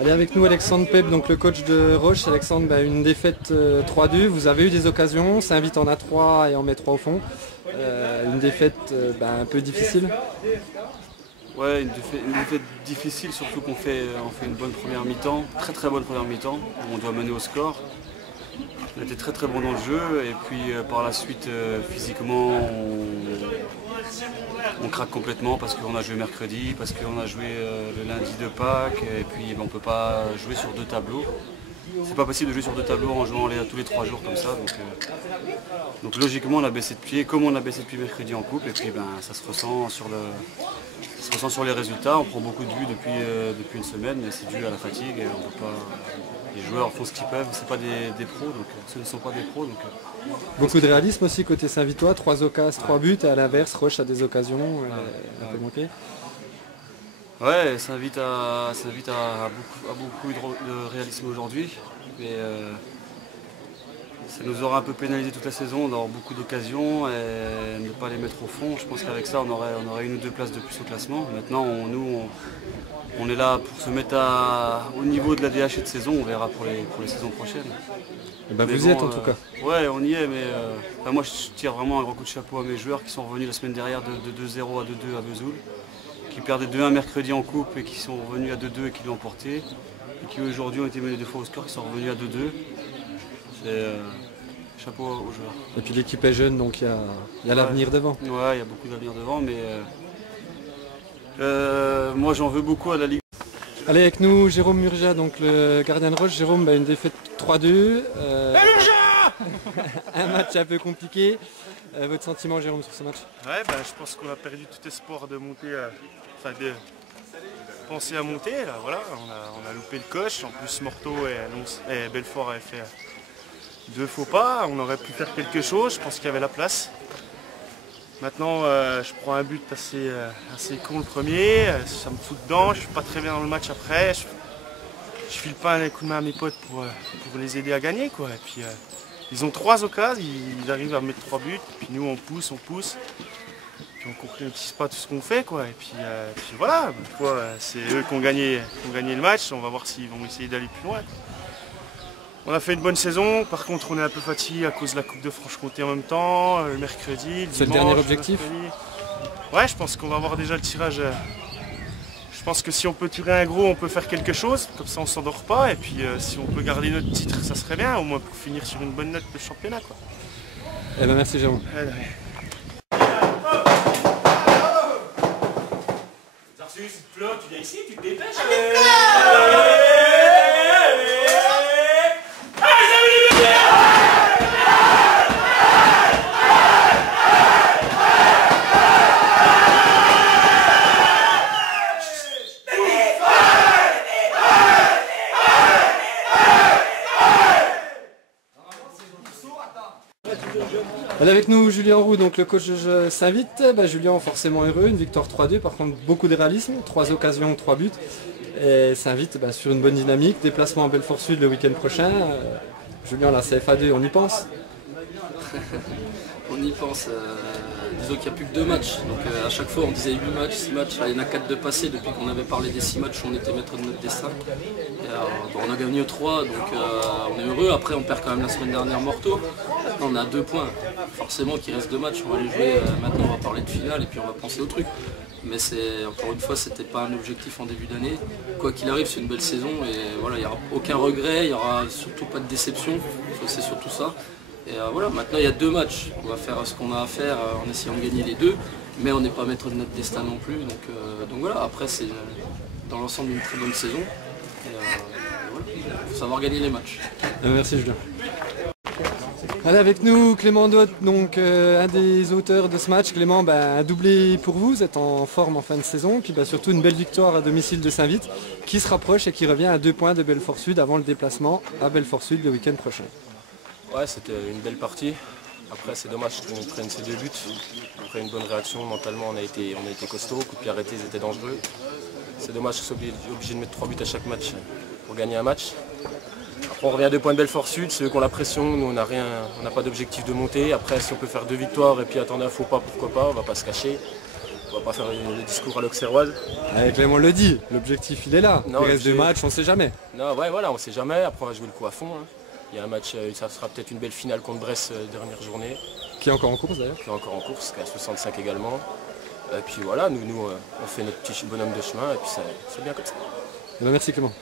Allez, avec nous Alexandre Pep, donc le coach de Roche. Alexandre, une défaite 3-2, vous avez eu des occasions, Saint-Vith en a 3 et en met 3 au fond. Une défaite un peu difficile. Ouais, une défaite difficile, surtout qu'on fait une bonne première mi-temps, très bonne première mi-temps, où on doit mener au score. On était très bon dans le jeu et puis par la suite physiquement on craque complètement parce qu'on a joué mercredi, parce qu'on a joué le lundi de Pâques et puis on ne peut pas jouer sur 2 tableaux. C'est pas possible de jouer sur 2 tableaux en jouant tous les 3 jours comme ça. Donc logiquement on a baissé de pied, comme on a baissé de pied mercredi en coupe, et puis ça se ressent sur les résultats. On prend beaucoup de buts depuis une semaine, mais c'est dû à la fatigue et on peut pas. Les joueurs font ce qu'ils peuvent, c'est pas des pros, donc ce ne sont pas des pros. Beaucoup de réalisme aussi côté Saint-Vithois, 3 occasions, 3 buts, et à l'inverse, Roche a des occasions un peu manquées. Ouais, Saint-Vith a beaucoup de réalisme aujourd'hui, mais ça nous aura un peu pénalisé toute la saison d'avoir beaucoup d'occasions et ne pas les mettre au fond. Je pense qu'avec ça, on aurait 1 ou 2 places de plus au classement. Maintenant, on est là pour se mettre au niveau de la DH de saison, on verra pour les saisons prochaines. Vous y êtes en tout cas. Ouais, on y est, mais moi je tire vraiment un grand coup de chapeau à mes joueurs qui sont revenus la semaine dernière de 2-0 à 2-2 à Vesoul, qui perdaient 2-1 mercredi en coupe et qui sont revenus à 2-2 et qui l'ont emporté, et qui aujourd'hui ont été menés 2 fois au score, qui sont revenus à 2-2. Chapeau aux joueurs. Et puis l'équipe est jeune, donc il y a l'avenir devant. Ouais, il y a beaucoup d'avenir devant, mais moi j'en veux beaucoup à la Ligue. Allez, avec nous Jérôme Murja, donc le gardien de Roche. Jérôme, une défaite 3-2. Un match un peu compliqué. Votre sentiment, Jérôme, sur ce match? Ouais, je pense qu'on a perdu tout espoir de monter, de penser à monter. Là, voilà. On a loupé le coche. En plus, Morteau et Belfort avaient fait 2 faux pas. On aurait pu faire quelque chose. Je pense qu'il y avait la place. Maintenant, je prends un but assez con le premier. Ça me fout dedans. Je suis pas très bien dans le match après. Je file pas un coup de main à mes potes pour les aider à gagner, quoi. Et puis, ils ont 3 occasions, ils arrivent à mettre 3 buts, puis nous on pousse, puis on concrétise pas tout ce qu'on fait, quoi. Et puis voilà, c'est eux qui ont gagné le match, on va voir s'ils vont essayer d'aller plus loin. On a fait une bonne saison, par contre on est un peu fatigué à cause de la Coupe de Franche-Comté en même temps, le mercredi, le dimanche. C'est le dernier objectif? Ouais, je pense qu'on va avoir déjà le tirage. Je pense que si on peut tirer un gros, on peut faire quelque chose, comme ça on s'endort pas, et puis si on peut garder notre titre, ça serait bien, au moins pour finir sur une bonne note de championnat, quoi. Merci Jérôme. Tarsus, Flo, tu viens ici, tu te dépêches. Avec nous Julien Roux, donc le coach de Saint-Vith. Julien, forcément heureux, une victoire 3-2, par contre beaucoup de réalisme, 3 occasions, 3 buts. Et Saint-Vith sur une bonne dynamique, déplacement à Belfort Sud le week-end prochain. Julien, la CFA2, on y pense? On y pense. Disons qu'il n'y a plus que 2 matchs, donc à chaque fois on disait 8 matchs, 6 matchs, là il y en a 4 de passés depuis qu'on avait parlé des 6 matchs où on était maître de notre destin. Et, on a gagné 3, donc on est heureux. Après on perd quand même la semaine dernière Morteau, maintenant on a 2 points, forcément qu'il reste 2 matchs, on va les jouer, maintenant on va parler de finale et puis on va penser au truc. Mais encore une fois, c'était pas un objectif en début d'année. Quoi qu'il arrive, c'est une belle saison et voilà, il n'y aura aucun regret, il n'y aura surtout pas de déception, c'est surtout ça. Et voilà, maintenant il y a 2 matchs, on va faire ce qu'on a à faire en essayant de gagner les 2, mais on n'est pas maître de notre destin non plus, donc voilà, après c'est dans l'ensemble une très bonne saison, et voilà, il faut savoir gagner les matchs. Merci Julien. Allez, avec nous Clément Dot, donc un des auteurs de ce match. Clément, un doublé pour vous êtes en forme en fin de saison, puis surtout une belle victoire à domicile de Saint-Vith, qui se rapproche et qui revient à 2 points de Belfort Sud avant le déplacement à Belfort Sud le week-end prochain. Ouais, c'était une belle partie. Après, c'est dommage qu'on prenne ces 2 buts. Après une bonne réaction, mentalement, on a été costaud. Coup de pied arrêté, ils étaient dangereux. C'est dommage qu'on soit obligé de mettre 3 buts à chaque match pour gagner un match. Après, on revient à 2 points de Belfort Sud. Ceux qui ont la pression, nous, on n'a pas d'objectif de monter. Après, si on peut faire 2 victoires et puis attendre un faux pas, pourquoi pas, on ne va pas se cacher. On va pas faire le discours à l'Auxerroise. Clément le dit, l'objectif il est là. Non, Il reste 2 matchs, on sait jamais. Non, ouais, voilà, on sait jamais. Après, on va jouer le coup à fond. Hein. Il y a un match, ça sera peut-être une belle finale contre Brest dernière journée. Qui est encore en course d'ailleurs. Qui est encore en course, qui est à 65 également. Et puis voilà, nous on fait notre petit bonhomme de chemin et puis c'est bien comme ça. Eh ben, merci Clément.